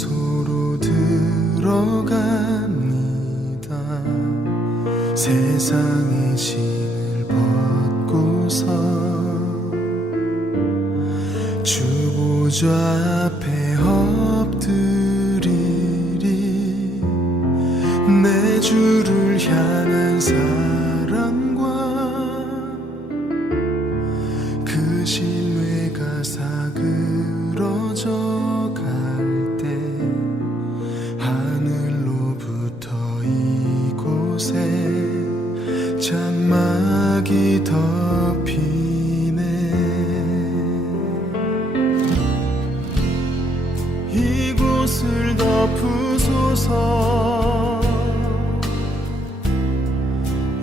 장소로 들어갑니다. 세상의 신을 벗고서 주 보좌 앞에 엎드리리. 내 주를 향한 사랑과 그 신뢰가 사그러져 갈 때 하늘로부터 이곳에 장막이 덮이네. 이곳을 덮으소서.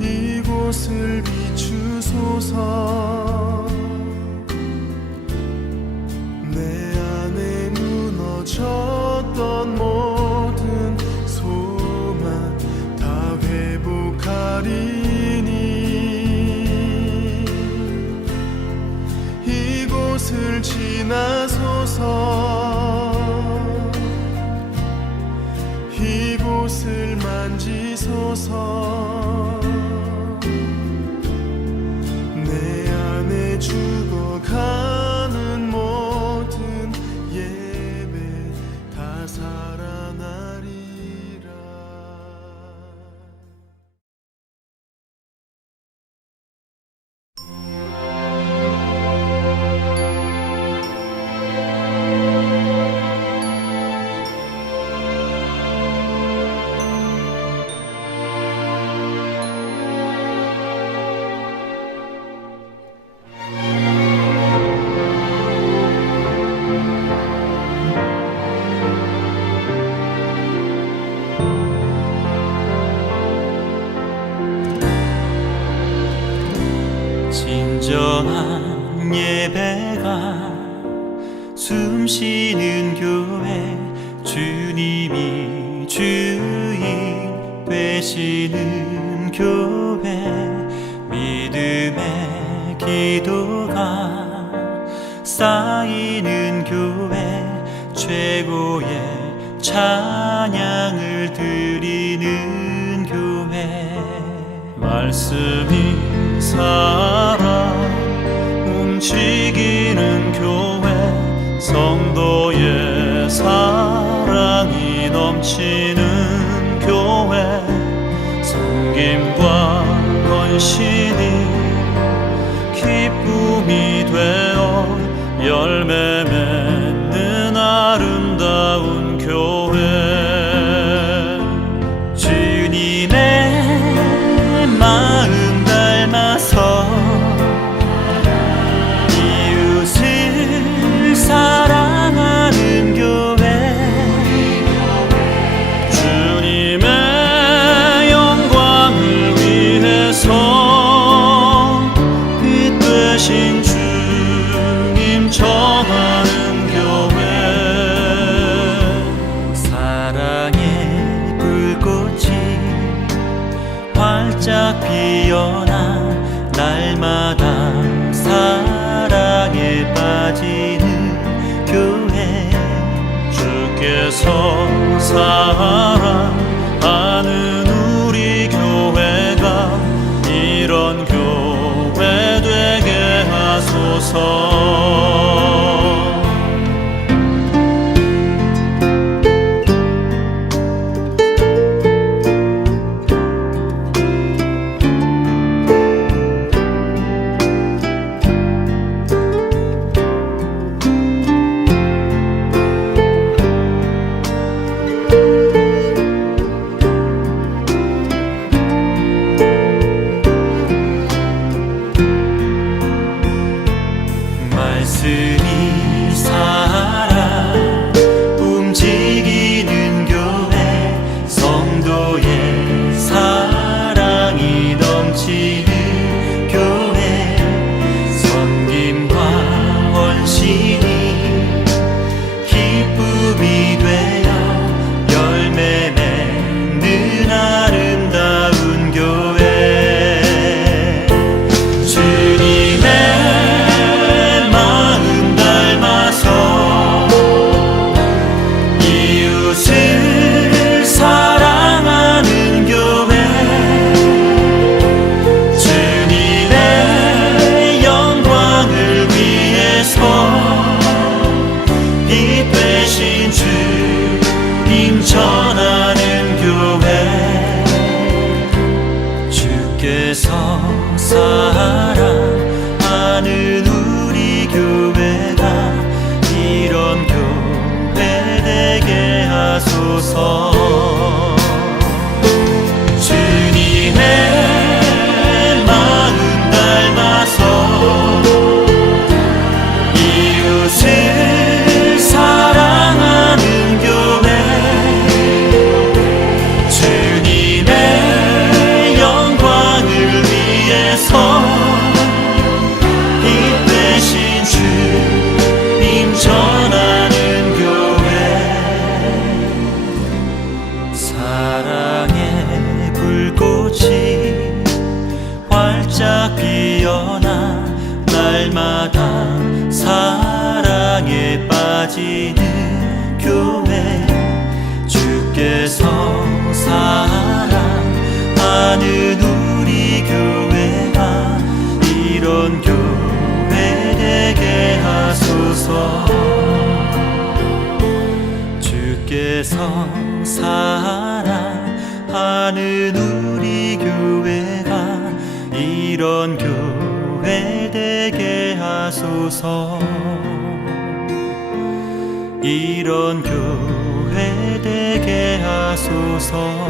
이곳을 비추소서. 내 안에 무너졌던 모든 소망 다 회복하리니. 이곳을 지나소서. 이곳을 만지소서. 내 안에 죽어가는 모든 예배 다 살아나리라. 진정한 예배가 숨쉬는 교회, 주님이 주인 되시는 교회, 믿음의 기도가 쌓이는 교회, 최고의 찬양을 드리는 교회. 말씀이 살아 움직이는 교회, 성도의 사랑이 넘치는 교회, 섬김과 헌신이 기쁨이 되어 열매 맺는 아름다운 교회. 주님의 마음 닮아서 이웃을 사랑하는 교회, 주님의 영광을 위해서 빛 되신 주님 정하는 교회. 사랑의 불꽃이 활짝 피어나 날마다 사랑에 빠지는 교회, 주께서 사랑하는 우리 교회가 이런 교회 되게 하소서. 주께서 사랑하는 우리 교회가 이런 교회 되게 하소서. 주님의 마음 닮아서 이웃을 사랑하는 교회, 주님의 영광을 위해서 이 되신 주님 전하는 교회, 사랑의 불꽃이 활짝 피어나 날마다 사랑에 빠지는 교회, 주께서 사랑하는 우리 교회가 이런 교회 되게 하소서. 주께서 사랑하는 우리 교회가 이런 교회 되게 하소서. 이런 교회 되게 하소서.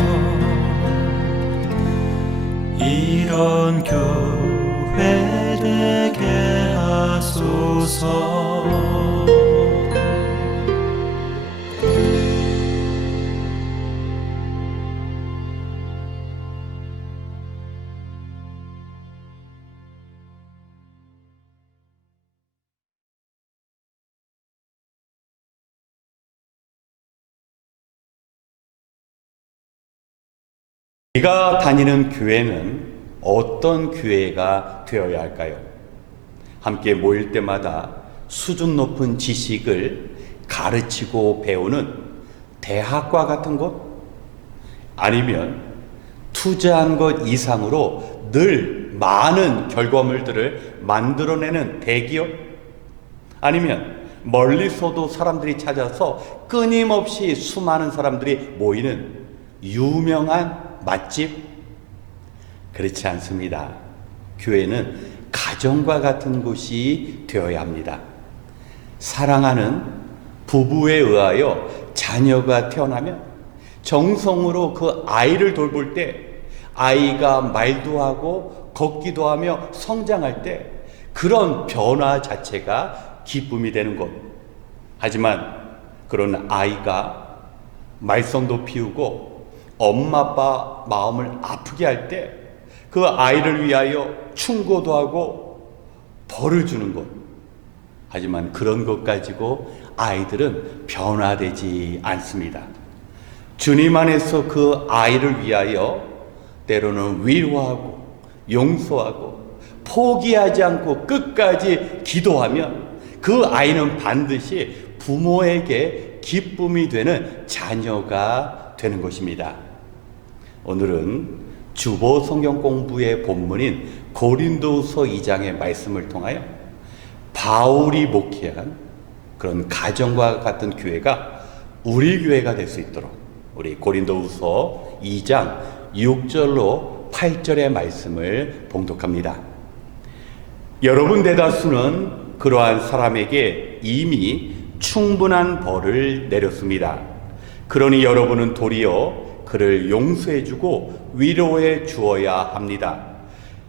이런 교회 되게 하소서. 우리가 다니는 교회는 어떤 교회가 되어야 할까요? 함께 모일 때마다 수준 높은 지식을 가르치고 배우는 대학과 같은 곳? 아니면 투자한 것 이상으로 늘 많은 결과물들을 만들어내는 대기업? 아니면 멀리서도 사람들이 찾아서 끊임없이 수많은 사람들이 모이는 유명한 맛집? 그렇지 않습니다. 교회는 가정과 같은 곳이 되어야 합니다. 사랑하는 부부에 의하여 자녀가 태어나면 정성으로 그 아이를 돌볼 때 아이가 말도 하고 걷기도 하며 성장할 때 그런 변화 자체가 기쁨이 되는 것. 하지만 그런 아이가 말썽도 피우고 엄마 아빠 마음을 아프게 할 때 그 아이를 위하여 충고도 하고 벌을 주는 것. 하지만 그런 것 가지고 아이들은 변화되지 않습니다. 주님 안에서 그 아이를 위하여 때로는 위로하고 용서하고 포기하지 않고 끝까지 기도하면 그 아이는 반드시 부모에게 기쁨이 되는 자녀가 되는 것입니다. 오늘은 주보 성경 공부의 본문인 고린도후서 2장의 말씀을 통하여 바울이 목회한 그런 가정과 같은 교회가 우리 교회가 될 수 있도록 우리 고린도후서 2장 6절로 8절의 말씀을 봉독합니다. 여러분 대다수는 그러한 사람에게 이미 충분한 벌을 내렸습니다. 그러니 여러분은 도리어 그를 용서해주고 위로해 주어야 합니다.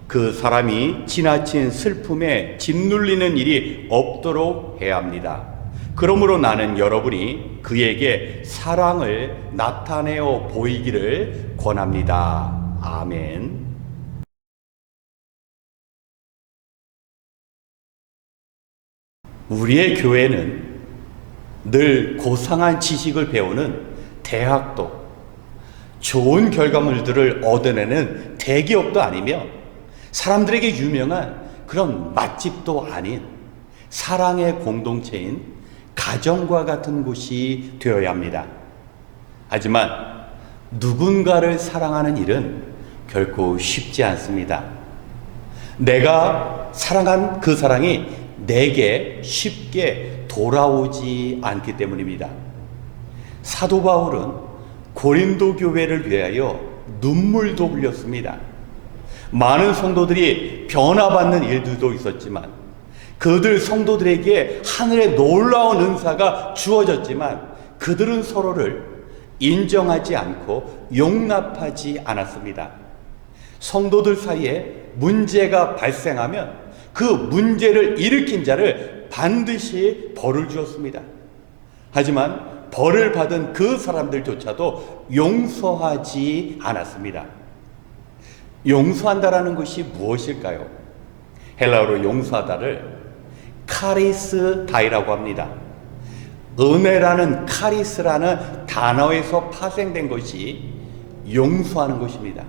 그 사람이 지나친 슬픔에 짓눌리는 일이 없도록 해야 합니다. 그러므로 나는 여러분이 그에게 사랑을 나타내어 보이기를 권합니다. 아멘. 우리의 교회는 늘 고상한 지식을 배우는 대학도 좋은 결과물들을 얻어내는 대기업도 아니며 사람들에게 유명한 그런 맛집도 아닌 사랑의 공동체인 가정과 같은 곳이 되어야 합니다. 하지만 누군가를 사랑하는 일은 결코 쉽지 않습니다. 내가 사랑한 그 사랑이 내게 쉽게 돌아오지 않기 때문입니다. 사도 바울은 고린도 교회를 위하여 눈물도 흘렸습니다. 많은 성도들이 변화받는 일들도 있었지만, 그들 성도들에게 하늘의 놀라운 은사가 주어졌지만, 그들은 서로를 인정하지 않고 용납하지 않았습니다. 성도들 사이에 문제가 발생하면 그 문제를 일으킨 자를 반드시 벌을 주었습니다. 하지만 벌을 받은 그 사람들조차도 용서하지 않았습니다. 용서한다라는 것이 무엇일까요? 헬라어로 용서하다를 카리스다이라고 합니다. 은혜라는 카리스라는 단어에서 파생된 것이 용서하는 것입니다.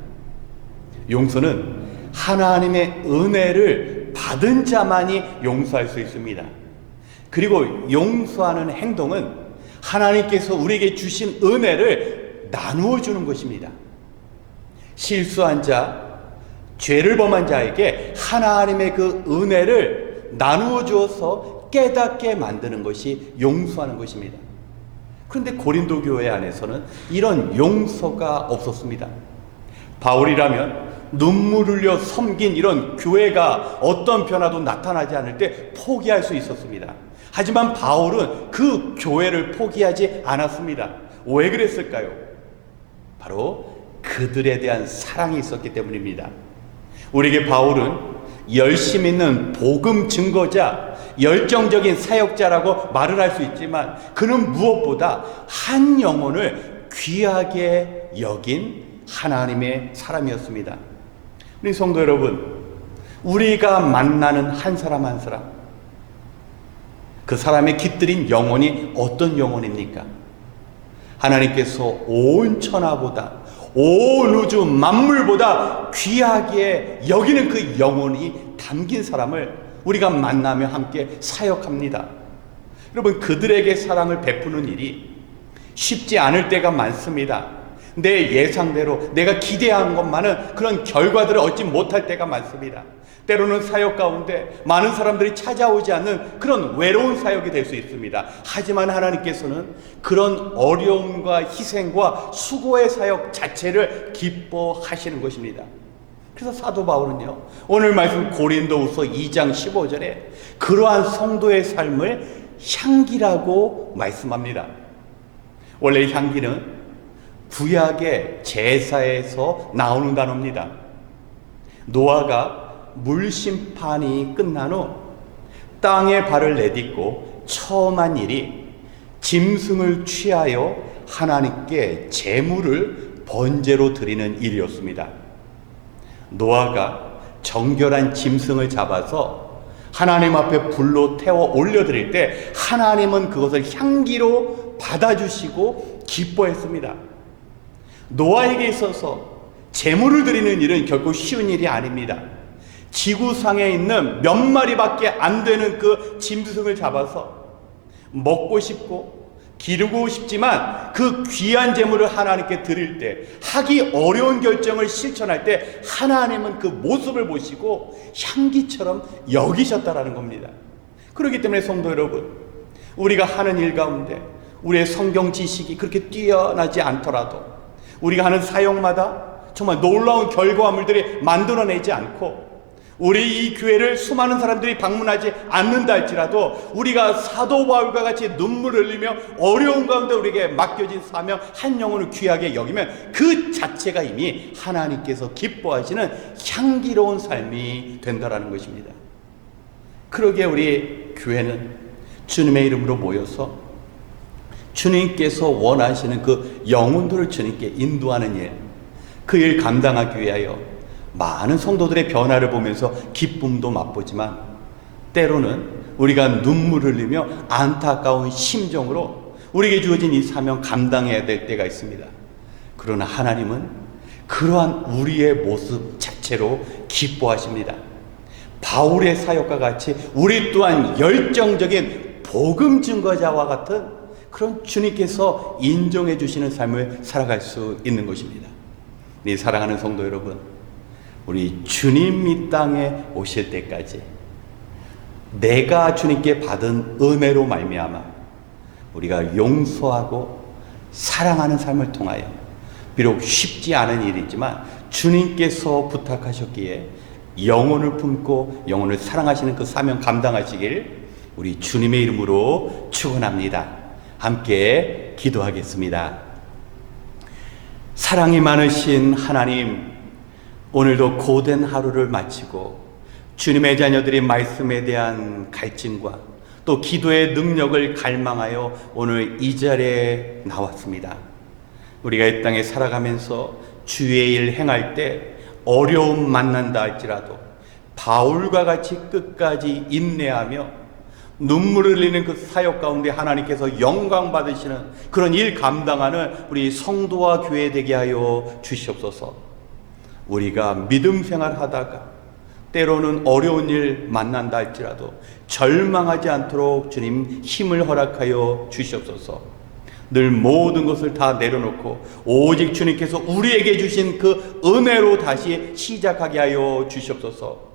용서는 하나님의 은혜를 받은 자만이 용서할 수 있습니다. 그리고 용서하는 행동은 하나님께서 우리에게 주신 은혜를 나누어 주는 것입니다. 실수한 자, 죄를 범한 자에게 하나님의 그 은혜를 나누어 주어서 깨닫게 만드는 것이 용서하는 것입니다. 그런데 고린도 교회 안에서는 이런 용서가 없었습니다. 바울이라면 눈물 흘려 섬긴 이런 교회가 어떤 변화도 나타나지 않을 때 포기할 수 있었습니다. 하지만 바울은 그 교회를 포기하지 않았습니다. 왜 그랬을까요? 바로 그들에 대한 사랑이 있었기 때문입니다. 우리에게 바울은 열심 있는 복음 증거자, 열정적인 사역자라고 말을 할 수 있지만, 그는 무엇보다 한 영혼을 귀하게 여긴 하나님의 사람이었습니다. 우리 성도 여러분, 우리가 만나는 한 사람 한 사람, 그 사람의 깃들인 영혼이 어떤 영혼입니까? 하나님께서 온 천하보다, 온 우주 만물보다 귀하게 여기는 그 영혼이 담긴 사람을 우리가 만나며 함께 사역합니다. 여러분, 그들에게 사랑을 베푸는 일이 쉽지 않을 때가 많습니다. 내 예상대로 내가 기대한 것만은 그런 결과들을 얻지 못할 때가 많습니다. 때로는 사역 가운데 많은 사람들이 찾아오지 않는 그런 외로운 사역이 될 수 있습니다. 하지만 하나님께서는 그런 어려움과 희생과 수고의 사역 자체를 기뻐하시는 것입니다. 그래서 사도 바울은요, 오늘 말씀 고린도후서 2장 15절에 그러한 성도의 삶을 향기라고 말씀합니다. 원래 향기는 구약의 제사에서 나오는 단어입니다. 노아가 물 심판이 끝난 후 땅에 발을 내딛고 처음 한 일이 짐승을 취하여 하나님께 제물을 번제로 드리는 일이었습니다. 노아가 정결한 짐승을 잡아서 하나님 앞에 불로 태워 올려드릴 때 하나님은 그것을 향기로 받아주시고 기뻐했습니다. 노아에게 있어서 제물을 드리는 일은 결코 쉬운 일이 아닙니다. 지구상에 있는 몇 마리밖에 안 되는 그 짐승을 잡아서 먹고 싶고 기르고 싶지만 그 귀한 제물을 하나님께 드릴 때, 하기 어려운 결정을 실천할 때 하나님은 그 모습을 보시고 향기처럼 여기셨다라는 겁니다. 그렇기 때문에 성도 여러분, 우리가 하는 일 가운데 우리의 성경 지식이 그렇게 뛰어나지 않더라도, 우리가 하는 사역마다 정말 놀라운 결과물들이 만들어내지 않고 우리 이 교회를 수많은 사람들이 방문하지 않는다 할지라도 우리가 사도 바울과 같이 눈물 흘리며 어려운 가운데 우리에게 맡겨진 사명 한 영혼을 귀하게 여기면 그 자체가 이미 하나님께서 기뻐하시는 향기로운 삶이 된다라는 것입니다. 그러기에 우리 교회는 주님의 이름으로 모여서 주님께서 원하시는 그 영혼들을 주님께 인도하는 일, 그 일 감당하기 위하여 많은 성도들의 변화를 보면서 기쁨도 맛보지만 때로는 우리가 눈물 흘리며 안타까운 심정으로 우리에게 주어진 이 사명 감당해야 될 때가 있습니다. 그러나 하나님은 그러한 우리의 모습 자체로 기뻐하십니다. 바울의 사역과 같이 우리 또한 열정적인 복음 증거자와 같은 그런 주님께서 인정해 주시는 삶을 살아갈 수 있는 것입니다. 네, 사랑하는 성도 여러분, 우리 주님 이 땅에 오실 때까지 내가 주님께 받은 은혜로 말미암아 우리가 용서하고 사랑하는 삶을 통하여 비록 쉽지 않은 일이지만 주님께서 부탁하셨기에 영혼을 품고 영혼을 사랑하시는 그 사명 감당하시길 우리 주님의 이름으로 축원합니다. 함께 기도하겠습니다. 사랑이 많으신 하나님, 오늘도 고된 하루를 마치고 주님의 자녀들이 말씀에 대한 갈증과 또 기도의 능력을 갈망하여 오늘 이 자리에 나왔습니다. 우리가 이 땅에 살아가면서 주의 일 행할 때 어려움 만난다 할지라도 바울과 같이 끝까지 인내하며 눈물을 흘리는 그 사역 가운데 하나님께서 영광 받으시는 그런 일 감당하는 우리 성도와 교회 되게 하여 주시옵소서. 우리가 믿음 생활하다가 때로는 어려운 일 만난다 할지라도 절망하지 않도록 주님 힘을 허락하여 주시옵소서. 늘 모든 것을 다 내려놓고 오직 주님께서 우리에게 주신 그 은혜로 다시 시작하게 하여 주시옵소서.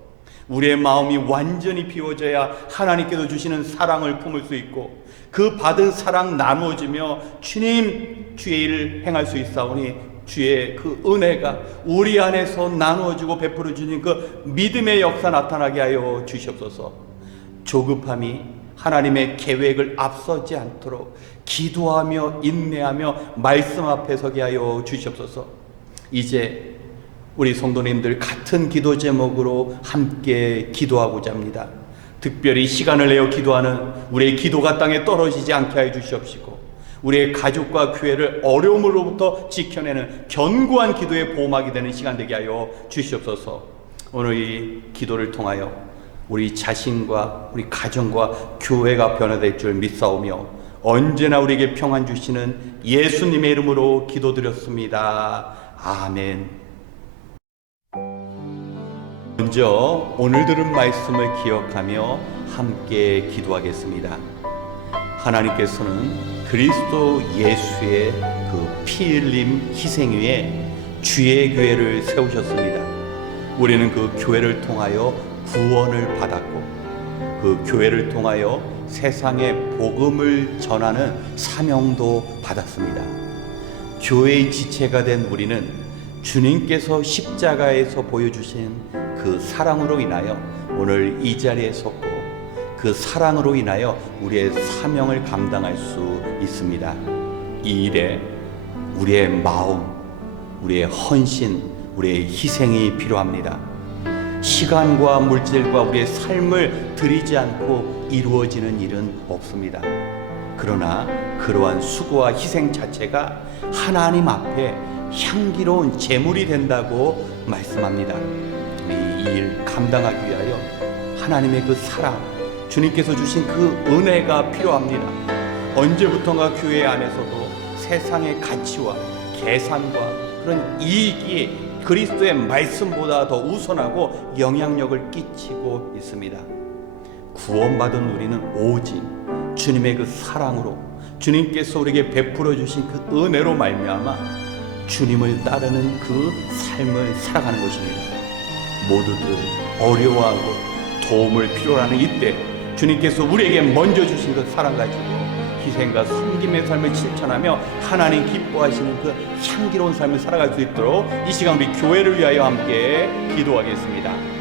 우리의 마음이 완전히 비워져야 하나님께서 주시는 사랑을 품을 수 있고 그 받은 사랑 나누어지며 주님 주의 일을 행할 수 있사오니 주의 그 은혜가 우리 안에서 나누어지고 베풀어 주신 그 믿음의 역사 나타나게 하여 주시옵소서. 조급함이 하나님의 계획을 앞서지 않도록 기도하며 인내하며 말씀 앞에 서게 하여 주시옵소서. 이제 우리 성도님들 같은 기도 제목으로 함께 기도하고자 합니다. 특별히 시간을 내어 기도하는 우리의 기도가 땅에 떨어지지 않게 하여 주시옵시고 우리의 가족과 교회를 어려움으로부터 지켜내는 견고한 기도의 보호막이 되는 시간 되게 하여 주시옵소서. 오늘 이 기도를 통하여 우리 자신과 우리 가정과 교회가 변화될 줄 믿사오며 언제나 우리에게 평안 주시는 예수님의 이름으로 기도드렸습니다. 아멘. 먼저 오늘 들은 말씀을 기억하며 함께 기도하겠습니다. 하나님께서는 그리스도 예수의 그 피 흘림 희생 위에 주의 교회를 세우셨습니다. 우리는 그 교회를 통하여 구원을 받았고 그 교회를 통하여 세상에 복음을 전하는 사명도 받았습니다. 교회의 지체가 된 우리는 주님께서 십자가에서 보여주신 그 사랑으로 인하여 오늘 이 자리에 섰고 그 사랑으로 인하여 우리의 사명을 감당할 수 있습니다. 이 일에 우리의 마음, 우리의 헌신, 우리의 희생이 필요합니다. 시간과 물질과 우리의 삶을 들이지 않고 이루어지는 일은 없습니다. 그러나 그러한 수고와 희생 자체가 하나님 앞에 향기로운 제물이 된다고 말씀합니다. 이 일 감당하기 위하여 하나님의 그 사랑, 주님께서 주신 그 은혜가 필요합니다. 언제부턴가 교회 안에서도 세상의 가치와 계산과 그런 이익이 그리스도의 말씀보다 더 우선하고 영향력을 끼치고 있습니다. 구원받은 우리는 오직 주님의 그 사랑으로 주님께서 우리에게 베풀어 주신 그 은혜로 말미암아 주님을 따르는 그 삶을 살아가는 것입니다. 모두들 어려워하고 도움을 필요로 하는 이때 주님께서 우리에게 먼저 주신 그 사랑 가지고 희생과 섬김의 삶을 실천하며 하나님 기뻐하시는 그 향기로운 삶을 살아갈 수 있도록 이 시간 우리 교회를 위하여 함께 기도하겠습니다.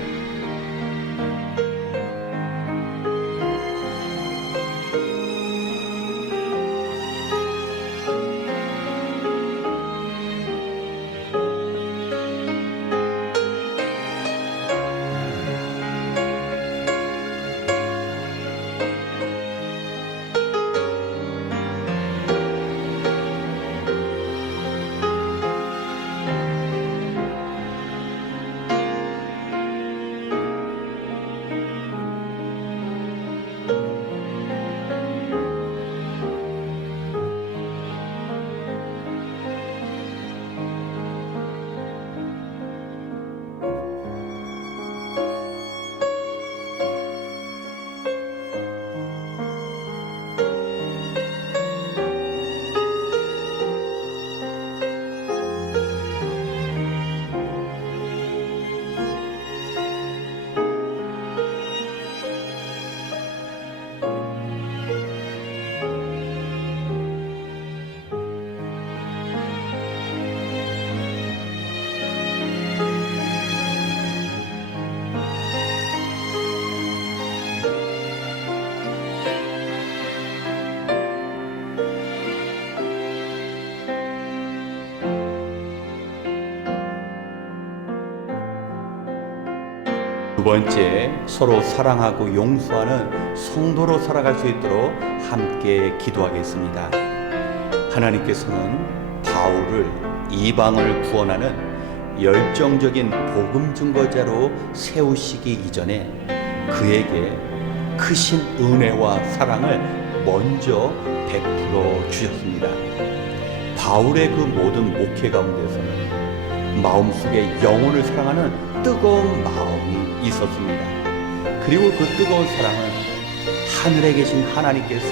두 번째, 서로 사랑하고 용서하는 성도로 살아갈 수 있도록 함께 기도하겠습니다. 하나님께서는 바울을 이방을 구원하는 열정적인 복음 증거자로 세우시기 이전에 그에게 크신 은혜와 사랑을 먼저 베풀어 주셨습니다. 바울의 그 모든 목회 가운데서는 마음속에 영혼을 사랑하는 뜨거운 마음이 있었습니다. 그리고 그 뜨거운 사랑은 하늘에 계신 하나님께서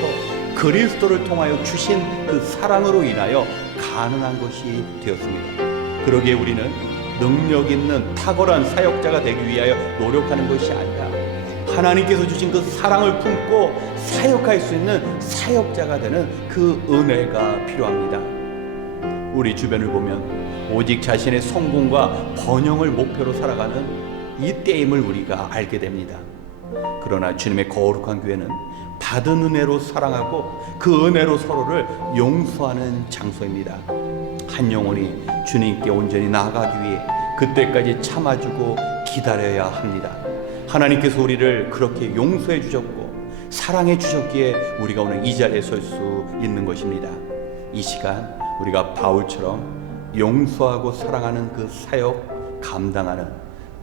그리스도를 통하여 주신 그 사랑으로 인하여 가능한 것이 되었습니다. 그러기에 우리는 능력 있는 탁월한 사역자가 되기 위하여 노력하는 것이 아니라 하나님께서 주신 그 사랑을 품고 사역할 수 있는 사역자가 되는 그 은혜가 필요합니다. 우리 주변을 보면 오직 자신의 성공과 번영을 목표로 살아가는 이 때임을 우리가 알게 됩니다. 그러나 주님의 거룩한 교회는 받은 은혜로 사랑하고 그 은혜로 서로를 용서하는 장소입니다. 한 영혼이 주님께 온전히 나아가기 위해 그때까지 참아주고 기다려야 합니다. 하나님께서 우리를 그렇게 용서해 주셨고 사랑해 주셨기에 우리가 오늘 이 자리에 설 수 있는 것입니다. 이 시간 우리가 바울처럼 용서하고 사랑하는 그 사역 감당하는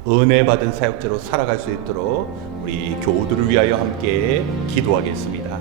은혜 받은 사역자로 살아갈 수 있도록 우리 교우들을 위하여 함께 기도하겠습니다.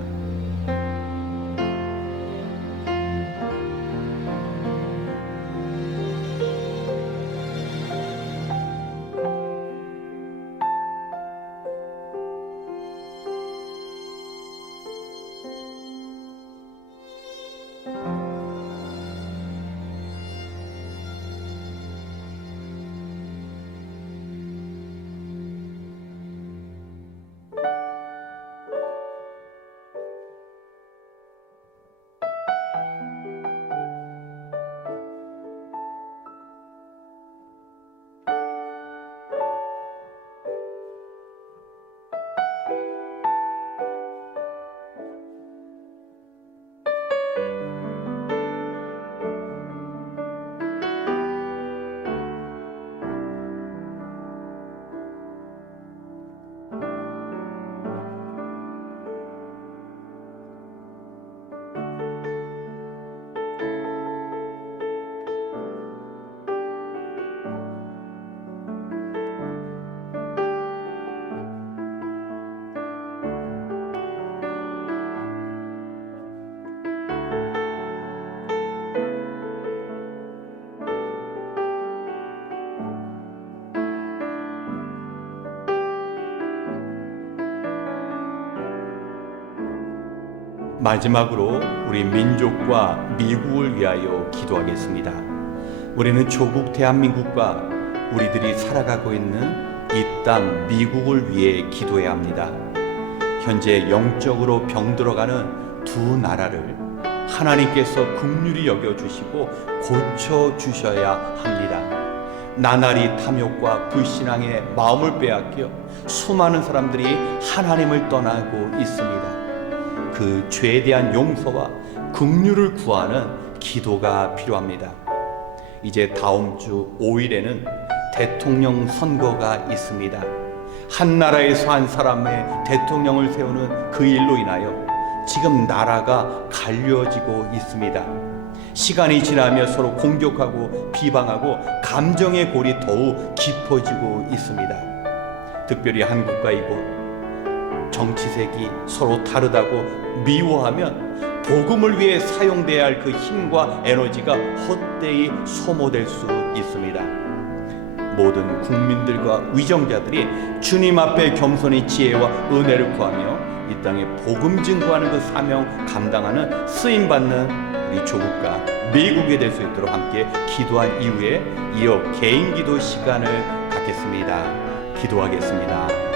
마지막으로 우리 민족과 미국을 위하여 기도하겠습니다. 우리는 조국 대한민국과 우리들이 살아가고 있는 이 땅 미국을 위해 기도해야 합니다. 현재 영적으로 병들어가는 두 나라를 하나님께서 긍휼히 여겨주시고 고쳐주셔야 합니다. 나날이 탐욕과 불신앙에 마음을 빼앗겨 수많은 사람들이 하나님을 떠나고 있습니다. 그 죄에 대한 용서와 긍휼을 구하는 기도가 필요합니다. 이제 다음 주 5일에는 대통령 선거가 있습니다. 한 나라에서 한 사람의 대통령을 세우는 그 일로 인하여 지금 나라가 갈려지고 있습니다. 시간이 지나며 서로 공격하고 비방하고 감정의 골이 더욱 깊어지고 있습니다. 특별히 한국과 이곳 정치색이 서로 다르다고 미워하면 복음을 위해 사용돼야 할 그 힘과 에너지가 헛되이 소모될 수 있습니다. 모든 국민들과 위정자들이 주님 앞에 겸손히 지혜와 은혜를 구하며 이 땅에 복음 증거하는 그 사명 감당하는 쓰임받는 우리 조국과 미국이 될 수 있도록 함께 기도한 이후에 이어 개인 기도 시간을 갖겠습니다. 기도하겠습니다.